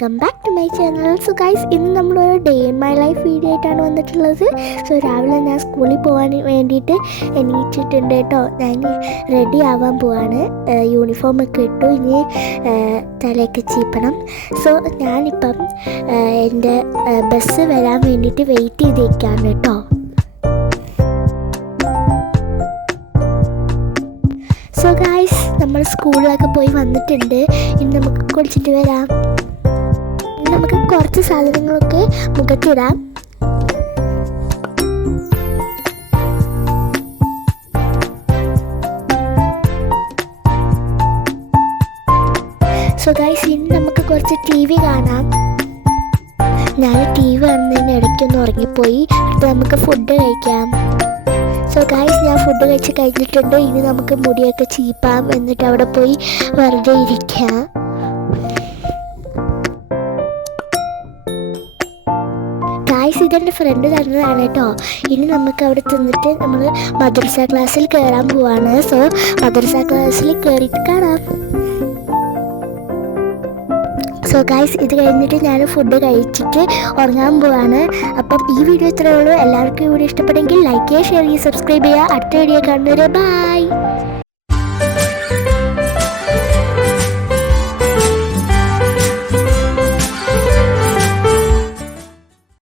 Welcome back to my channel. So guys, ഇന്ന് നമ്മളൊരു day in my life video ആയിട്ടാണ് വന്നിട്ടുള്ളത്. സോ രാവിലെ ഞാൻ സ്കൂളിൽ പോകാൻ വേണ്ടിയിട്ട് എണീറ്റിട്ടുണ്ട് കേട്ടോ. ഞാൻ റെഡി ആവാൻ പോവാണ്. യൂണിഫോമൊക്കെ ഇട്ടു, ഇനി തലയൊക്കെ ചീപ്പണം. സോ ഞാനിപ്പം എൻ്റെ ബസ് വരാൻ വേണ്ടിയിട്ട് വെയിറ്റ് ചെയ്തിരിക്കുകയാണ് കേട്ടോ. സോ ഗൈസ്, നമ്മൾ സ്കൂളിലൊക്കെ പോയി വന്നിട്ടുണ്ട്. ഇനി നമുക്ക് കുളിച്ചിട്ട് വരാം. നമുക്ക് കുറച്ച് സാധനങ്ങളൊക്കെ മുഖത്തിടാം. സോ ഗൈസ്, ഇനി നമുക്ക് കുറച്ച് TV കാണാം. ഞാൻ TV കാണുന്നതിന് ഇടയ്ക്കൊന്ന് ഉറങ്ങിപ്പോയി. അപ്പോൾ നമുക്ക് ഫുഡ് കഴിക്കാം. സോ ഗൈസ്, ഞാൻ ഫുഡ് കഴിച്ച് കഴിഞ്ഞിട്ടുണ്ട്. ഇനി നമുക്ക് മുടിയൊക്കെ ചീപ്പാം, എന്നിട്ട് അവിടെ പോയി വെറുതെ ഇരിക്കാം. ഗൈസ്, ഇതെൻ്റെ ഫ്രണ്ട് തന്നതാണ് കേട്ടോ. ഇനി നമുക്ക് അവിടെ ചെന്നിട്ട് നമ്മൾ മദ്രസ ക്ലാസ്സിൽ കയറാൻ പോവാണ്. സോ മദ്രസ ക്ലാസ്സിൽ കയറിയിട്ട് കാണാം. സോ ഗൈസ്, ഇത് കഴിഞ്ഞിട്ട് ഞാൻ ഫുഡ് കഴിച്ചിട്ട് ഉറങ്ങാൻ പോവാണ്. അപ്പം ഈ വീഡിയോ ഇത്രയേ ഉള്ളൂ. എല്ലാവർക്കും ഈ വീഡിയോ ഇഷ്ടപ്പെട്ടെങ്കിൽ ലൈക്ക് ചെയ്യുക, ഷെയർ ചെയ്യുക, സബ്സ്ക്രൈബ് ചെയ്യുക. അടുത്ത വീഡിയോ കാണുന്നവരെ ബൈ.